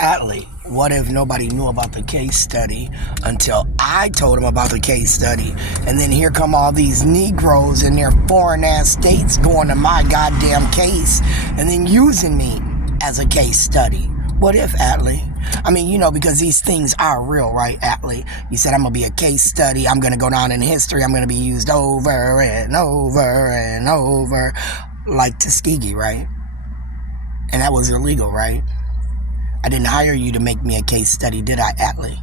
Atlee, what if nobody knew about the case study until I told them about the case study? And then here come all these Negroes in their foreign ass states going to my goddamn case and then using me as a case study. What if, Atlee? I mean, because these things are real, right, Atlee? You said I'm going to be a case study. I'm going to go down in history. I'm going to be used over and over and over. Like Tuskegee, right? And that was illegal, right? I didn't hire you to make me a case study, did I, Atlee?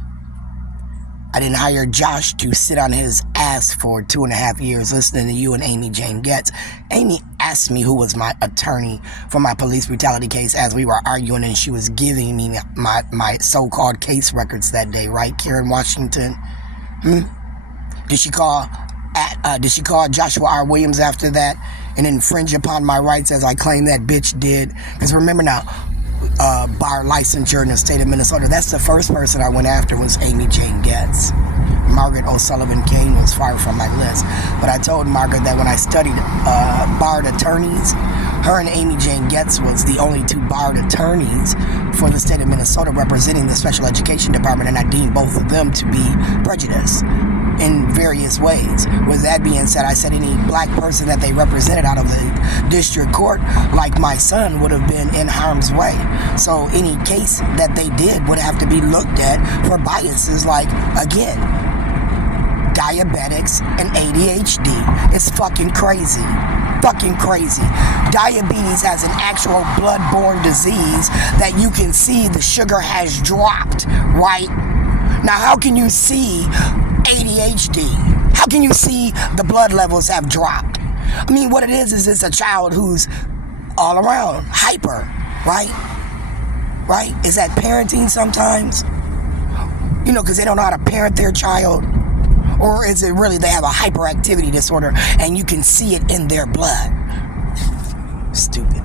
I didn't hire Josh to sit on his ass for 2.5 years listening to you and Amy Jane Getz. Amy asked me who was my attorney for my police brutality case as we were arguing, and she was giving me my so-called case records that day, right, Karen Washington? Did she call Joshua R. Williams after that and infringe upon my rights as I claim that bitch did? Because remember now, bar licensure in the state of Minnesota, that's the first person I went after was Amy Jane Getz. Margaret O'Sullivan Kane was far from my list. But I told Margaret that when I studied barred attorneys, her and Amy Jane Getz was the only two barred attorneys for the state of Minnesota representing the special education department, and I deemed both of them to be prejudiced in various ways. With that being said, I said any black person that they represented out of the district court, like my son, would have been in harm's way. So any case that they did would have to be looked at for biases like, again, diabetics and ADHD. It's fucking crazy. Fucking crazy. Diabetes has an actual blood-borne disease that you can see the sugar has dropped, right? Now, how can you see ADHD? How can you see the blood levels have dropped? I mean, what it is it's a child who's all around hyper, right? Right? Is that parenting sometimes? Because they don't know how to parent their child. Or is it really they have a hyperactivity disorder and you can see it in their blood? Stupid.